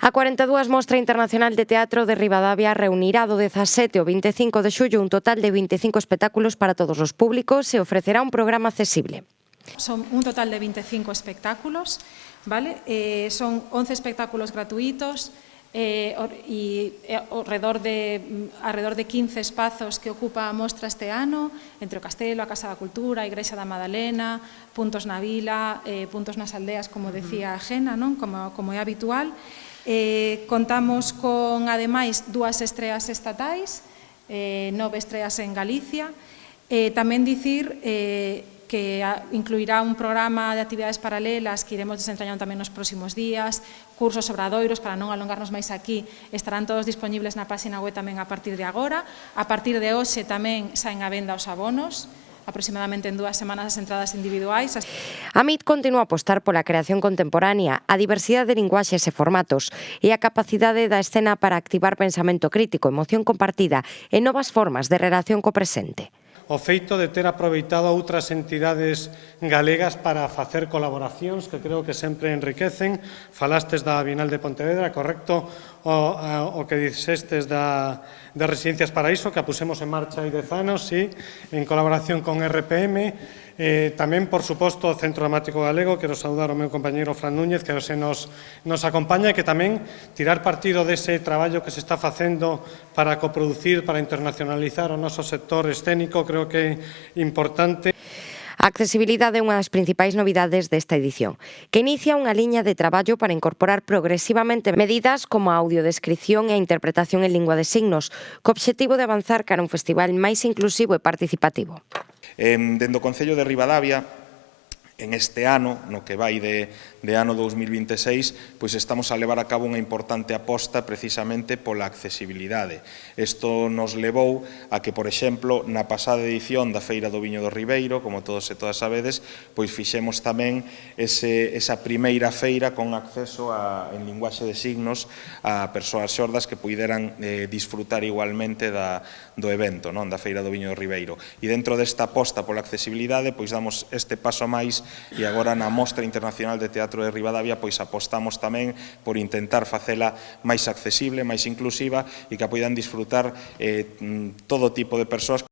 A 42 Mostra Internacional de Teatro de Ribadavia reunirá do 17 ao 25 de xullo un total de 25 espectáculos para todos os públicos e ofrecerá un programa accesible. Son un total de 25 espectáculos, ¿vale? Son 11 espectáculos gratuitos e alrededor de 15 espazos que ocupa a mostra este ano, entre o Castelo, a Casa da Cultura, a Igrexa da Madalena, puntos na vila, puntos nas aldeas, como decía Gena, non? Como é habitual. Contamos con, ademais, 2 estreas estatais, 9 estreas en Galicia. Tamén dicir que incluirá un programa de actividades paralelas que iremos desentrañando tamén nos próximos días, cursos obradoiros, para non alongarnos máis aquí, estarán todos disponibles na página web tamén a partir de agora. A partir de hoxe tamén saen a venda os abonos, aproximadamente en 2 semanas as entradas individuais. A MIT continúa a apostar pola creación contemporánea, a diversidade de linguaxes e formatos e a capacidade da escena para activar pensamento crítico, emoción compartida e novas formas de relación co presente. O feito de ter aproveitado outras entidades galegas para facer colaboracións que creo que sempre enriquecen. Falastes da Bienal de Pontevedra, correcto o que dixestes da Residencias Paraíso, que a pusemos en marcha hai 10 anos, sí, en colaboración con RPM. Tamén, por suposto, o Centro Dramático Galego, quero saudar ao meu compañeiro Fran Núñez, que hoxe nos acompaña, e que tamén tirar partido dese traballo que se está facendo para coproducir, para internacionalizar o noso sector escénico, creo que é importante. A accesibilidade é unha das principais novidades desta edición, que inicia unha liña de traballo para incorporar progresivamente medidas como a audiodescripción e a interpretación en lingua de signos, co obxectivo de avanzar cara a un festival máis inclusivo e participativo. Dende o Concello de Ribadavia, en este ano, no que vai de ano 2026, pois estamos a levar a cabo unha importante aposta precisamente pola accesibilidade. Isto nos levou a que, por exemplo, na pasada edición da Feira do Viño do Ribeiro, como todos e todas sabedes, pois fixemos tamén esa primeira feira con acceso en linguaxe de signos a persoas xordas que puideran disfrutar igualmente do evento, da Feira do Viño do Ribeiro. E dentro desta aposta pola accesibilidade, pois damos este paso máis e agora na Mostra Internacional de Teatro de Ribadavia pois apostamos tamén por intentar facela máis accesible, máis inclusiva e que poidan disfrutar todo tipo de persoas.